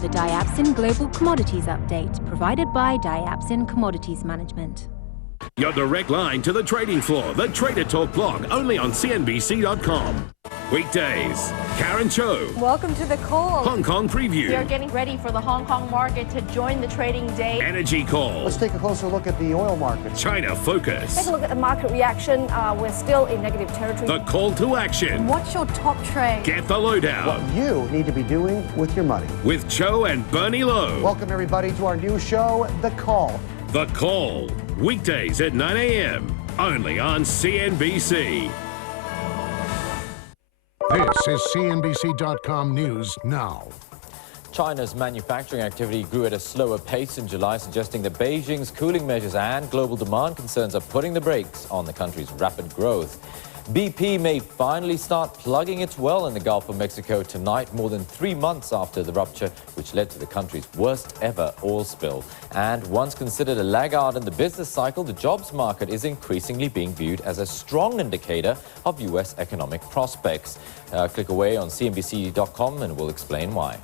the Diapsin Global Commodities Update, provided by Diapsin Commodities Management. Your direct line to the trading floor, the Trader Talk blog, only on CNBC.com. Weekdays, Karen Cho. Welcome to the call. Hong Kong preview. We are getting ready for the Hong Kong market to join the trading day. Energy call. Let's take a closer look at the oil market. China focus. Take a look at the market reaction. We're still in negative territory. The call to action. What's your top trade? Get the lowdown. What you need to be doing with your money. With Cho and Bernie Lowe. Welcome everybody to our new show, The Call. The Call. Weekdays at 9 a.m. Only on CNBC. This is CNBC.com News Now. China's manufacturing activity grew at a slower pace in July, suggesting that Beijing's cooling measures and global demand concerns are putting the brakes on the country's rapid growth. BP may finally start plugging its well in the Gulf of Mexico tonight, more than 3 months after the rupture, which led to the country's worst ever oil spill. And once considered a laggard in the business cycle, the jobs market is increasingly being viewed as a strong indicator of U.S. economic prospects. Click away on CNBC.com and we'll explain why.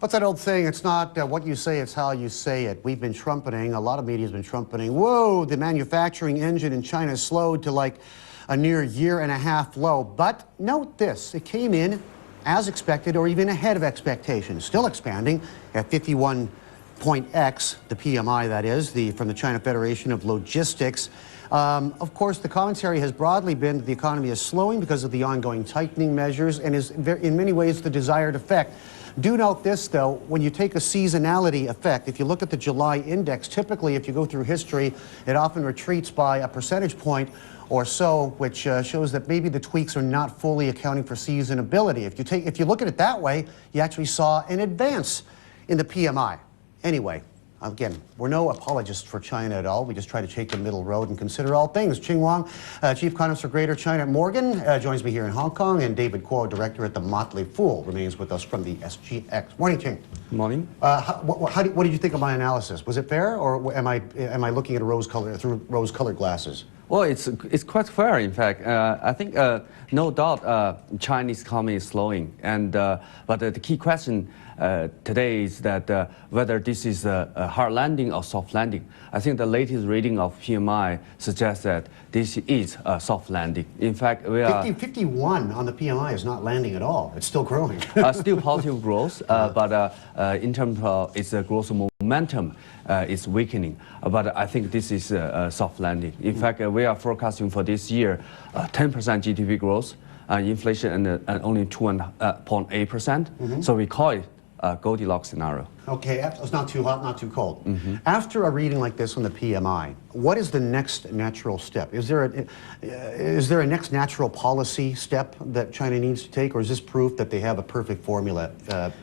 What's that old saying? It's not what you say, it's how you say it. We've been trumpeting, a lot of media has been trumpeting, whoa, the manufacturing engine in China slowed to like a near year-and-a-half low. But note this, it came in as expected or even ahead of expectations, still expanding at 51.x, the PMI that is, from the China Federation of Logistics. Of course, the commentary has broadly been that the economy is slowing because of the ongoing tightening measures and is in many ways the desired effect. Do note this, though, when you take a seasonality effect, if you look at the July index, typically if you go through history, it often retreats by a percentage point or so, which shows that maybe the tweaks are not fully accounting for seasonability. If you look at it that way, you actually saw an advance in the PMI. Anyway, again, we're no apologists for China at all. We just try to take the middle road and consider all things. Qing Wang, Chief Economist for Greater China at Morgan, joins me here in Hong Kong, and David Kuo, Director at the Motley Fool, remains with us from the SGX. Morning, Qing. Morning. What did you think of my analysis? Was it fair, or am I looking at through rose-colored glasses? Well, it's quite fair, in fact. I think, no doubt, Chinese economy is slowing. But the key question today is that whether this is a hard landing or soft landing. I think the latest reading of PMI suggests that this is a soft landing. In fact, we are 51 on the PMI is not landing at all. It's still growing. Still positive growth, but in terms of its growth momentum, it's weakening. But I think this is a soft landing. In fact, we are forecasting for this year 10% GDP growth, inflation and only 2.8%. So we call it Goldilocks scenario. Okay, it's not too hot, not too cold. After a reading like this on the PMI, what is the next natural step? Is there a next natural policy step that China needs to take, or is this proof that they have a perfect formula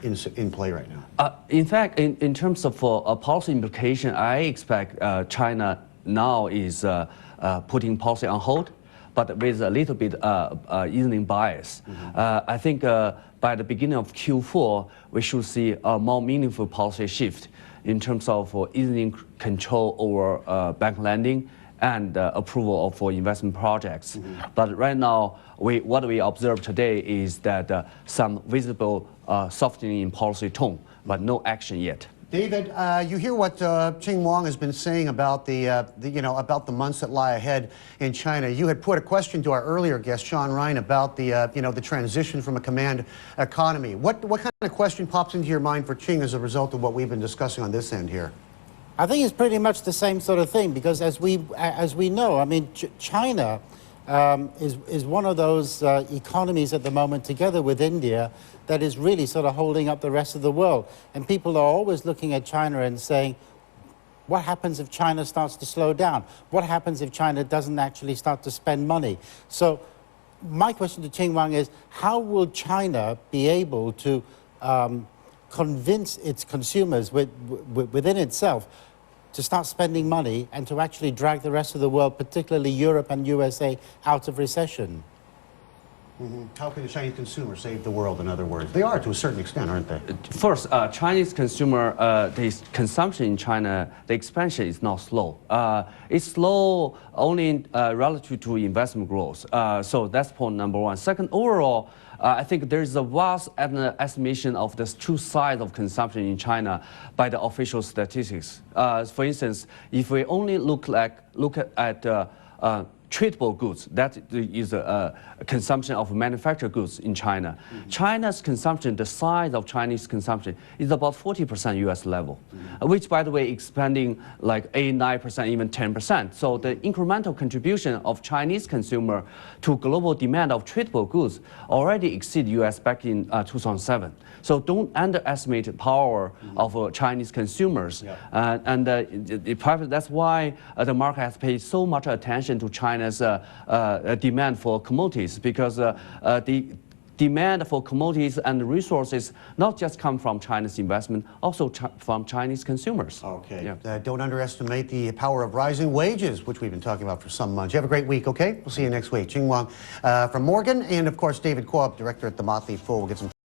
in play right now? In fact, in terms of policy implication, I expect China now is putting policy on hold, but with a little bit easing bias. I think by the beginning of Q4, we should see a more meaningful policy shift in terms of easing control over bank lending and approval for investment projects. But right now, what we observe today is that some visible softening in policy tone, but no action yet. David, you hear what Qing Wang has been saying about about the months that lie ahead in China. You had put a question to our earlier guest, Sean Ryan, about the transition from a command economy. What kind of question pops into your mind for Qing as a result of what we've been discussing on this end here? I think it's pretty much the same sort of thing, because as we know, I mean, China is one of those economies at the moment, together with India, that is really sort of holding up the rest of the world. And people are always looking at China and saying, what happens if China starts to slow down? What happens if China doesn't actually start to spend money? So my question to Qing Wang is, how will China be able to convince its consumers within itself to start spending money and to actually drag the rest of the world, particularly Europe and USA, out of recession? How can the Chinese consumer save the world, in other words? They are to a certain extent, aren't they? First, Chinese consumer, the consumption in China, the expansion is not slow. It's slow only relative to investment growth. So that's point number one. Second, overall, I think there is a vast estimation of the true size of consumption in China by the official statistics. For instance, if we only look at tradable goods, that is a consumption of manufactured goods in China. China's consumption, the size of Chinese consumption, is about 40% US level, which, by the way, expanding like 8, 9%, even 10%. So the incremental contribution of Chinese consumer to global demand of tradable goods already exceed US back in 2007. So don't underestimate the power of Chinese consumers. That's why the market has paid so much attention to China's demand for commodities, because the demand for commodities and resources not just come from China's investment, also from Chinese consumers. Okay. Don't underestimate the power of rising wages, which we've been talking about for some months. You have a great week, okay? We'll see you next week. Qing Wang from Morgan, and of course David Kuo, director at the Motley Fool. We'll get some